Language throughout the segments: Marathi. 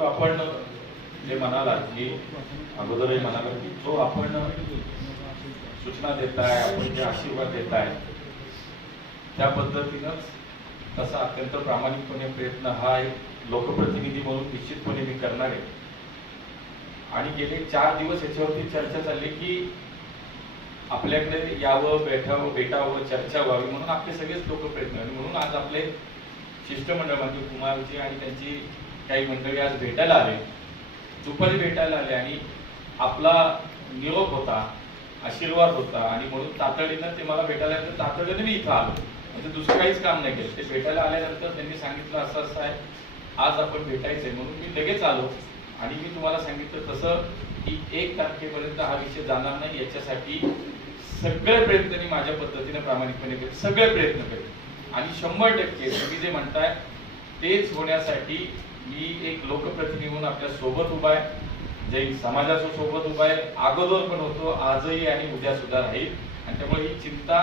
जो आपण जे म्हणाला की अगोदरही म्हणाला की जो आपण सूचना देताय आपण जे आशीर्वाद देताय त्या पद्धतीनंच तसा अत्यंत प्रामाणिकपणे प्रयत्न हा एक लोकप्रतिनिधी म्हणून निश्चितपणे मी करणार आहे. आणि गेले चार दिवस याच्यावरती चर्चा चालली की आपल्याकडे यावं बैठावं भेटावं चर्चा व्हावी म्हणून आपले सगळेच लोक प्रयत्न आणि म्हणून आज आपले शिष्टमंडळ म्हणजे कुमारजी आणि त्यांची काही मंडळी आज भेटायला आले. दुपारी भेटायला आले आणि आपला निरोप होता आशीर्वाद होता आणि म्हणून तातडीनं ते मला भेटायला आले. तर तातडीनं मी इथं आलो. म्हणजे दुसरं काहीच काम नाही केलं. ते भेटायला आल्यानंतर त्यांनी सांगितलं असं असं आहे. आज आपण भेटायचंय म्हणून मी लगेच आलो आणि मी तुम्हाला सांगितलं तसं की एक तारखेपर्यंत हा विषय जाणार नाही. याच्यासाठी सगळे प्रयत्न मी माझ्या पद्धतीने प्रामाणिकपणे केले. सगळे प्रयत्न केले. आणि शंभर टक्के तुम्ही जे म्हणताय तेच होण्यासाठी मी एक लोकप्रतिनिधी म्हणून आपल्यासोबत उभा आहे. जे समाजाच्या सोबत उभा आहे. अगोदर पण होतो आजही आणि उद्या सुद्धा राहील. आणि त्यामुळे ही चिंता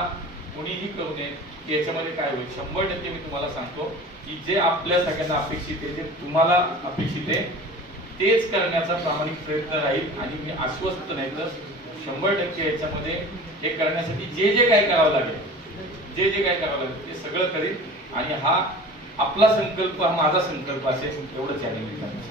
कुणीही करू नये की याच्यामध्ये काय होईल. शंभर टक्के मी तुम्हाला सांगतो की जे आपल्या सगळ्यांना अपेक्षित आहे जे तुम्हाला अपेक्षित आहे तेच करण्याचा प्रामाणिक प्रयत्न राहील. आणि मी आश्वस्त नाही तर शंभर टक्के याच्यामध्ये हे करण्यासाठी जे जे काय करावं लागेल जे जे काय करावं लागेल ते सगळं करीन. आणि हा आपला संकल्प हा माझा संकल्प असेल एवढंच या निमित्ताने